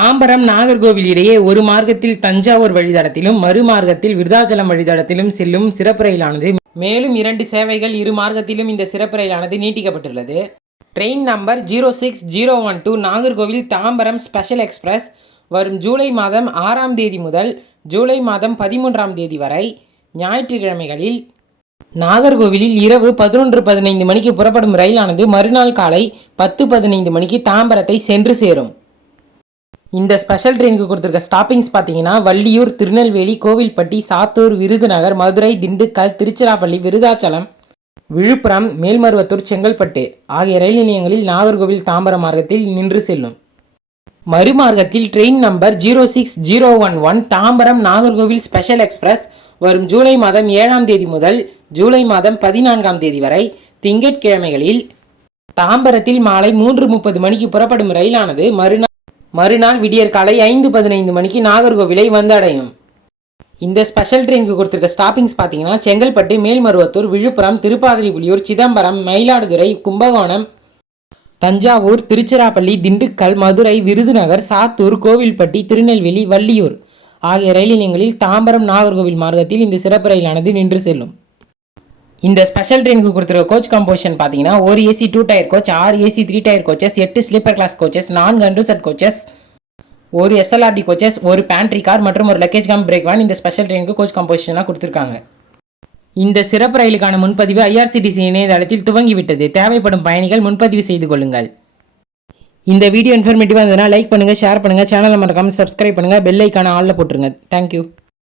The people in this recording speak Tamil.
தாம்பரம் நாகர்கோவில் இடையே ஒரு மார்க்கத்தில் தஞ்சாவூர் வழித்தடத்திலும் மறுமார்க்கத்தில் விருதாச்சலம் வழித்தடத்திலும் செல்லும் சிறப்பு ரயிலானது மேலும் 2 சேவைகள் இரு மார்க்கத்திலும் இந்த சிறப்பு ரயிலானது நீட்டிக்கப்பட்டுள்ளது. Train number 06012 Nagercoil Tambaram special express வரும் ஜூலை மாதம் 6ஆம் தேதி முதல் ஜூலை மாதம் 13ஆம் தேதி வரை ஞாயிற்றுக்கிழமைகளில் நாகர்கோவிலில் இரவு 11:15 மணிக்கு புறப்படும் ரயிலானது மறுநாள் காலை 10:15 மணிக்கு தாம்பரத்தை சென்று சேரும். இந்த ஸ்பெஷல் ட்ரெயினுக்கு கொடுத்துருக்க ஸ்டாப்பிங்ஸ் பார்த்தீங்கன்னா வள்ளியூர், திருநெல்வேலி, கோவில்பட்டி, சாத்தூர், விருதுநகர், மதுரை, திண்டுக்கல், திருச்சிராப்பள்ளி, விருதாச்சலம், விழுப்புரம், மேல்மருவத்தூர், செங்கல்பட்டு ஆகிய ரயில் நிலையங்களில் நாகர்கோவில் தாம்பரம் மார்க்கத்தில் நின்று செல்லும். மறுமார்க்கத்தில் train number 06011 Tambaram Nagercoil special express வரும் ஜூலை மாதம் 7ஆம் தேதி முதல் ஜூலை மாதம் 14ஆம் தேதி வரை திங்கட்கிழமைகளில் தாம்பரத்தில் மாலை 3:30 மணிக்கு புறப்படும் ரயிலானது மறுநாள் விடியற் காலை 5:15 மணிக்கு நாகர்கோவிலை வந்தடையும். இந்த ஸ்பெஷல் ட்ரெயினுக்கு கொடுத்துருக்க ஸ்டாப்பிங்ஸ் பார்த்தீங்கன்னா செங்கல்பட்டு, மேல்மருவத்தூர், விழுப்புரம், திருப்பாதிரிப்புலியூர், சிதம்பரம், மயிலாடுதுறை, கும்பகோணம், தஞ்சாவூர், திருச்சிராப்பள்ளி, திண்டுக்கல், மதுரை, விருதுநகர், சாத்தூர், கோவில்பட்டி, திருநெல்வேலி, வள்ளியூர் ஆகிய ரயில் நிலையங்களில் தாம்பரம் நாகர்கோவில் மார்க்கத்தில் இந்த சிறப்பு ரயிலானது நின்று செல்லும். இந்த ஸ்பெஷல் ட்ரெயினுக்கு கொடுத்துருக்க கோச் கம்போசிஷன் பார்த்தீங்கன்னா ஒரு AC 2 tier coach, 6 AC 3 tier coaches, 8 sleeper class coaches, 4 அண்டர்செட் கோச்சஸ், ஒரு எஸ்எல்ஆர்டி கோச்சஸ், ஒரு பேண்ட்ரி கார் மற்றும் ஒரு லக்கேஜ் கம் பிரேக் வேன் இந்த ஸ்பெஷல் ட்ரெயினுக்கு கோச் கம்போசிஷனாக கொடுத்துருக்காங்க. இந்த சிறப்பு ரயிலுக்கான முன்பதிவு ஐஆர்சிடிசி இணையதளத்தில் துவங்கிவிட்டது. தேவைப்படும் பயணிகள் முன்பதிவு செய்து கொள்ளுங்கள். இந்த வீடியோ இன்ஃபர்மேட்டிவாக இருந்ததுன்னா லைக் பண்ணுங்கள், ஷேர் பண்ணுங்கள், சேனலை மறக்காமல் சப்ஸ்கிரைப் பண்ணுங்கள், பெல் ஐக்கான ஆளில் போட்டுருங்க. தேங்க்யூ.